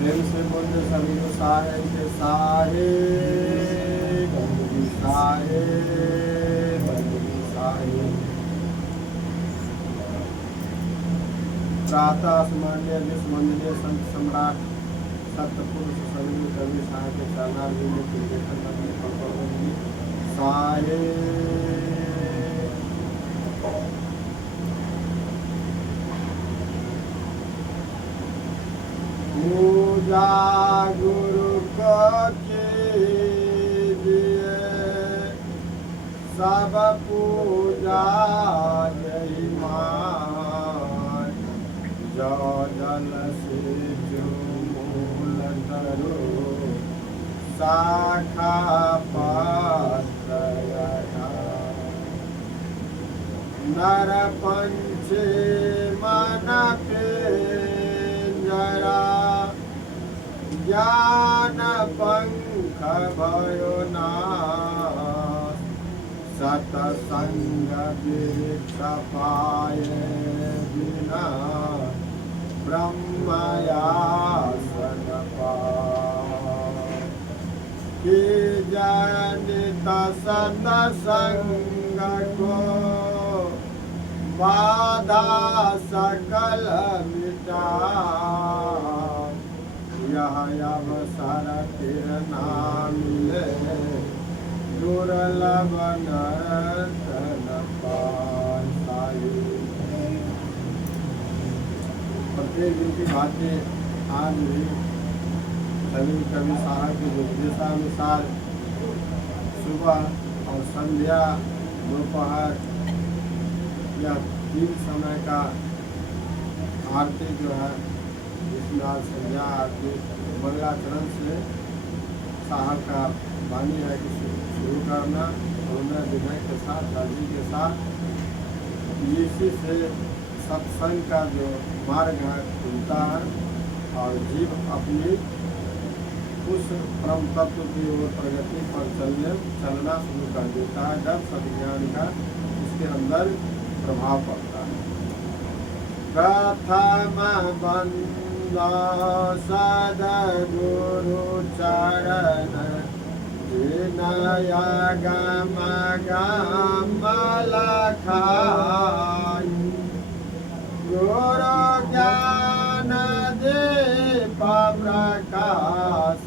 प्रेम से बोलते सभी को साहे के साहे गंदगी साहे बंदगी साहे। प्रातः स्मरणीय विस्मरणीय संत सम्राट सप्तपुरुष संगी कवि साहे के चरणार्विंद में लेखन करने पर साहे। पूजा गुरु को कीजिए सब पूजा जय मान। जो जल से जो मूल धरो शाखा पत्र नर पंचे मन पे जरा ज्ञान पंख भयो नाश। सतसंग वृक्ष पाए बिना ब्रह्मयासन पाए। कि जनित सतसंग को बाधा सकल मिटा। यह अवसर फिर ना मिले दुर्लभ नर्तन पाए। प्रत्येक दिन की बातें आज भी सभी कवि साहब के निर्देशानुसार सुबह और संध्या दोपहर या 3 समय का आरती जो है जिसमें आज संध्या आरती मंगलाचरण से साहब का वाणी है कि शुरू करना उन्हें विनय के साथ अर्जी के साथ इसी से सत्संग का जो मार्ग है खुलता है और जीव अपनी उस परम तत्व की ओर प्रगति पर चलना शुरू कर देता है। जब सद्ज्ञान का उसके अंदर प्रभाव पड़ता है। प्रथम बंदा सद्गुरु चरण जिनया गम गम लखाई। गुरु ज्ञान दीप प्रकाश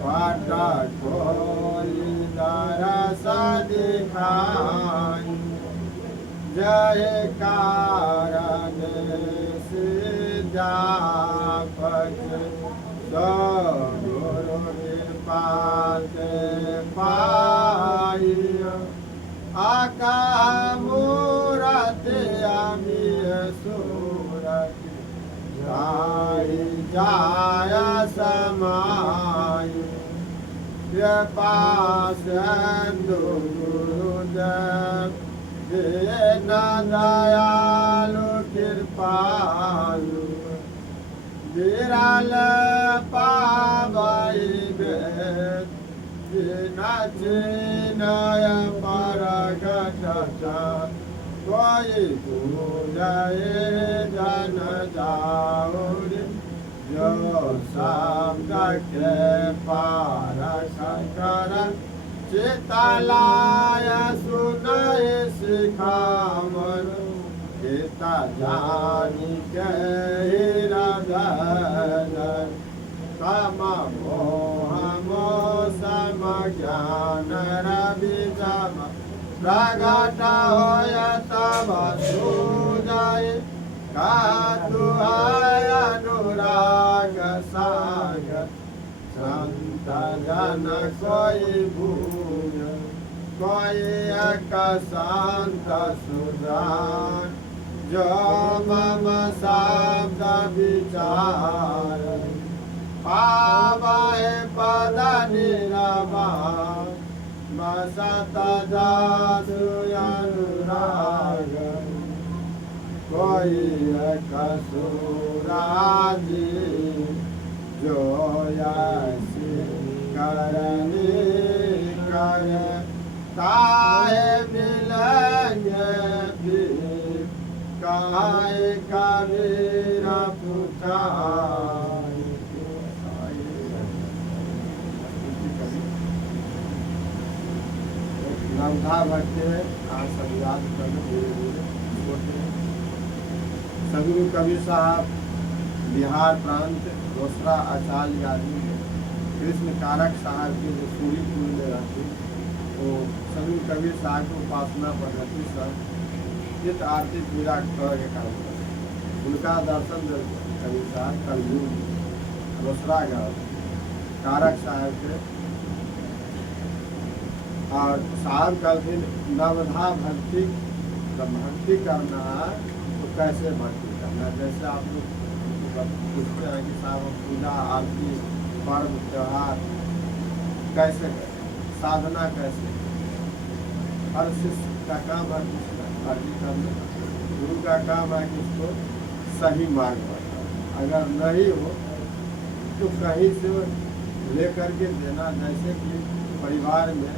पट खोली दरस दिखाई। जय कारण सिद्धापक गुरु कृपा पाई। आका मूरति अमीय सूरति जाय जाय समाय। कृपा सिंधु गुरुदेव दीन दयालु कृपालु। विरल पावई वेद जिन चिनय परगट कोई पूजय जन जाऊरी। जो शब्द के पारख कर चितलाय सुनय सिखावन। गीता जानी के हृदय सम मोह सम ज्ञान रवि सम प्रगट होय तब सूजय। कातु अनुराग सागर संत जन कोई भूय। कोई एक संत सुजान जो मम शब्द विचार। पावै पद निरवान मसत जासु अनुराग। कोई एक सुराजी जो यसी करनी कर। ताहे मिलेंगे भी काहे कबीर पुकार। नवधा भक्त है, आज सब याद करके धीरे धीरे छोड़ते हैं। सदगुरु कबीर साहब बिहार प्रांत दूसरा आचार्य आदमी है। कृष्ण कारक साहब के जो सूरीपुर में रहते, तो सदगुरु कबीर साहब की उपासना पद्धति सब चित आरती पूजा कर के काम करते। उनका दर्शन कबीर साहब कलयुग दूसरा गाँव कारक साहब के, और साहब कहते नवधा भक्ति, जब भक्ति करना है तो कैसे भक्ति करना है। जैसे आप लोग पूछते हैं कि साहब पूजा आरती पर्व त्योहार कैसे करें, साधना कैसे करें। हर शिष्य का काम है कुछ आरती करना, गुरु का काम है कि उसको सही मार्ग पर। अगर नहीं हो तो कहीं से लेकर के देना। जैसे कि परिवार में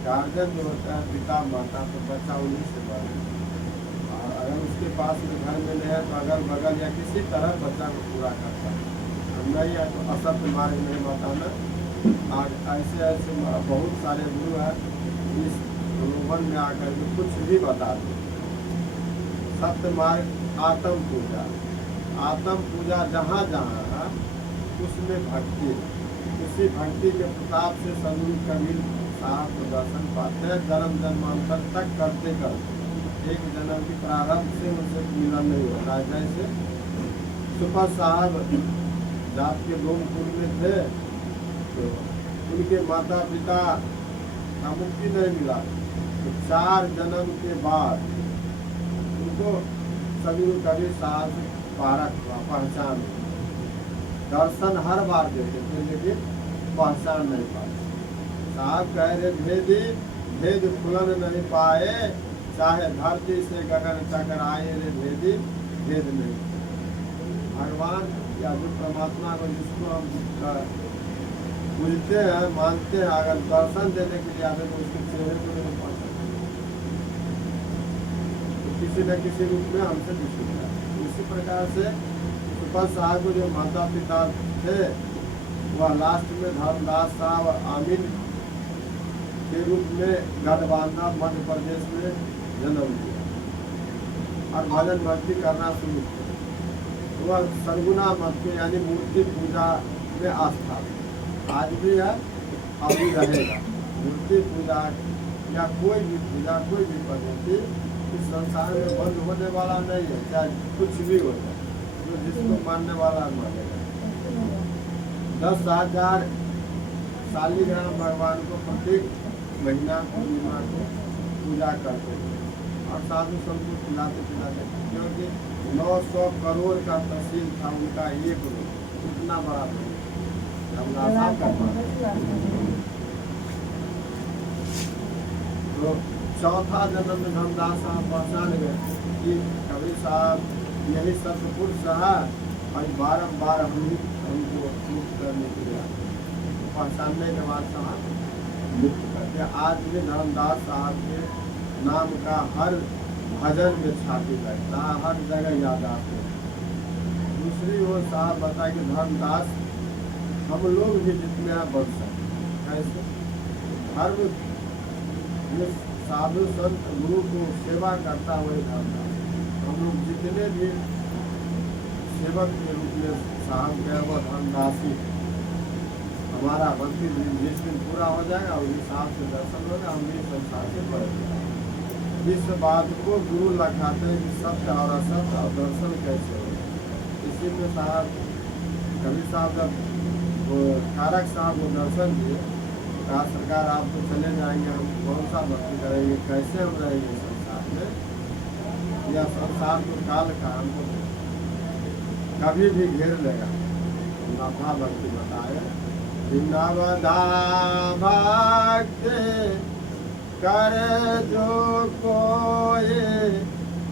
गार्जियन जो होता है, पिता माता, तो बच्चा उन्हीं से बढ़े। और अगर उसके पास में घर में नहीं है तो अगल बगल या किसी तरह बच्चा को पूरा करता है। अब नहीं है तो असत्य मार्ग नहीं बताना। और ऐसे ऐसे बहुत सारे गुरु हैं इस प्रलोभन में आकर के कुछ भी बता दो। सत्य मार्ग आत्म पूजा, आत्म पूजा जहाँ जहाँ है उसमें भक्ति, उसी भक्ति के प्रताप से सदगुरु कबीर साहब को दर्शन पाते हैं। जन्म जन्मांतर तक करते करते एक जन्म की प्रारंभ से उनसे मिलन नहीं होता है। जैसे सुपर साहब जात के डोमपुर में थे, तो उनके माता पिता का मुक्ति नहीं मिला, तो 4 जन्म के बाद उनको सदगुरु कबीर साहब से पारक हुआ, पहचान। दर्शन हर बार देते थे लेकिन पहचान नहीं पाते। साहब कह रहे भेदी भेद खुलन नहीं पाए, चाहे धरती से गगन टकराए रे भेदी भेद नहीं। भगवान या जो परमात्मा को जिसको हम बुझते हैं मानते हैं, अगर दर्शन देने के लिए आते तो उसके चेहरे को नहीं पा सकते, तो किसी न किसी रूप में हमसे दिख है। इसी प्रकार से सुपर साहब को जो माता पिता थे, वह लास्ट में धर्मदास साहब आमीन के रूप में गढ़बांधा मध्य प्रदेश में जन्म लिया और भजन भक्ति करना शुरू किया। वह सरगुना मत के यानी मूर्ति पूजा में आस्था आज भी है, अभी रहेगा। मूर्ति पूजा या कोई भी पूजा, कोई भी पद्धति इस संसार में बंद होने वाला नहीं है, चाहे कुछ भी हो जाए। जो जिसको मानने वाला मानेगा। 10,000 शालिग्राम भगवान को प्रत्येक महीना पूर्णिमा को पूजा करते थे और साधु संत को खिलाते पिलाते, क्योंकि 900 करोड़ का तहसील था उनका, एक रोज इतना बड़ा तो चौथा जन्म में धर्मदास साहब पहचान गए कि कबीर साहब यही सतपुर साहब और बारम्बार हमको मुक्त करने के लिए पहचानने के बाद साहब मुक्त करते। आज भी धर्मदास साहब के नाम का हर भजन में छापी बैठता है, हर जगह याद आते हैं। दूसरी ओर साहब बताए कि धर्मदास हम लोग भी जितने हैं बढ़ सकते। कैसे? धर्म ये साधु संत गुरु को सेवा करता हुए धर्मदास, हम लोग जितने भी सेवक के रूप में साहब गए वो धर्मदासी। हमारा भक्ति जिस दिन पूरा हो जाएगा उस हिसाब से दर्शन होगा, हम भी संसार से बढ़ जाएंगे। इस बात को गुरु लखाते हैं कि सत्य और असत्य और दर्शन कैसे हो। इसी में साहब कबीर साहब जब वो कारक साहब को दर्शन दिए, कहा सरकार आप तो चले जाएंगे, हम कौन सा भक्ति करेंगे, कैसे हम रहेंगे संसार में, या संसार को काल का हमको कभी भी घेर लेगा। नवधा भक्ति बताए, नवधा भक्ति कर जो कोई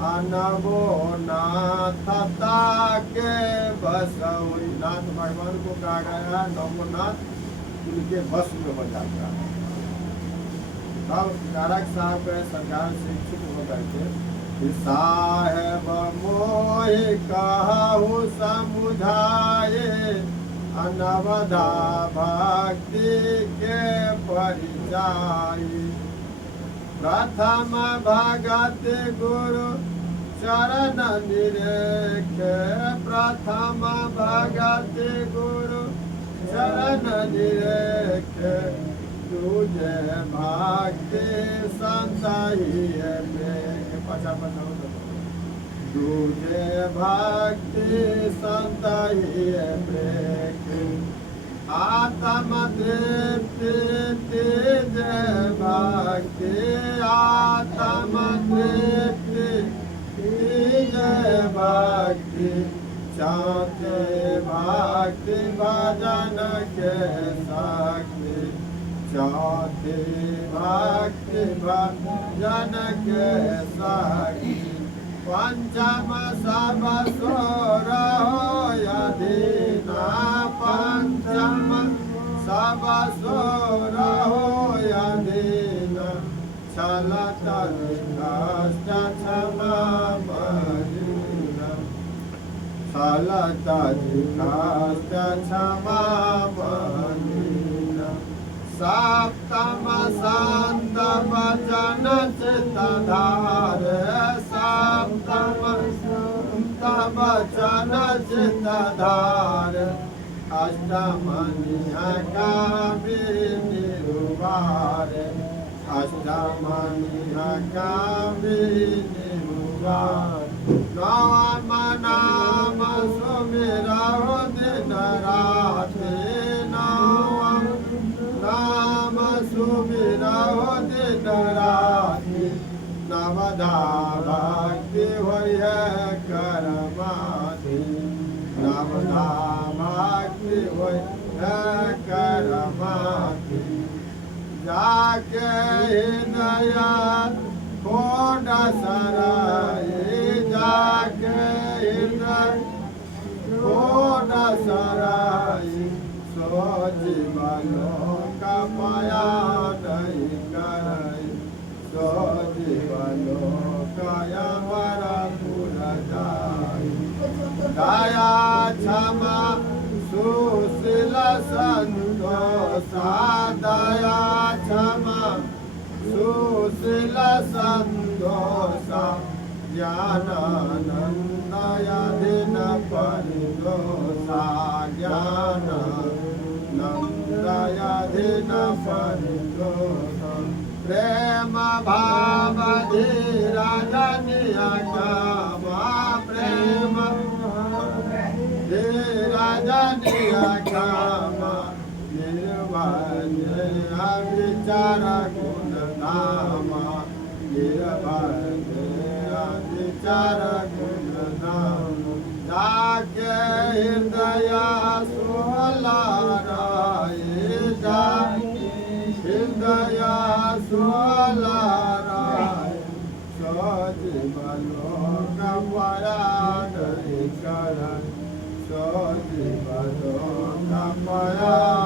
अनबो नाथ के बस। नाथ भगवान को कहा गया है, नवोनाथ उनके बस में हो जाता है। तब कारक साहब के सरकार से इच्छुक हो करके साहेब मोहि कहु समुझाए, नवधा भक्ति के परिचाई। प्रथम भगत गुरु चरण निरेखे, प्रथम भगत गुरु चरण निरेखे, तुझे भक्ति संताही पचा तुझे भक्ति संताही आत्म तृप्ति तेज भक्ति, आत्म तृप्ति तेज भक्ति, चाहते भक्ति भजन के शक्ति, चाहते भक्ति भजन के शक्ति, पंचम सब सोर यदीना, पंचम सब सोर यदीना, चलत कष्ट क्षमा मदीना, चलत कष्ट क्षमा मदीना, सप्तम शांत वचन चित्तधार, सप्तम शांत वचन चित्तधार, अष्टम निहकामी निरुवार, अष्टम निहकामी निरुवार, नवम नाम सुमिरौ दिन राति, नवम नाम सुमिरौ दिन राति, नवदा भक्ति होय करमाति, नवदा भक्ति होय करमाति, जाके हृदय कोड सराय, जाके हृदय कोड सराय, सो जीवनो का माया नहीं करई, सो जीवनो का हमारा पूरा जाई, दया क्षमा सुशील संतोषा, दया क्षमा सुशील संतोषा, ज्ञानानंद यदीन परिदोषा, ज्ञानानंद यदीन परिदोषा, प्रेम भाव धीरज नियमा, प्रेम धीरज नियमा, निर्भय विचार गुण धामा, निर्भय विचार गुण धाम, जाके हृदय सोलाराय, जाके हृदय सोलाराय, सो जीवनो का माया नहीं करई, सो जीवनो का माया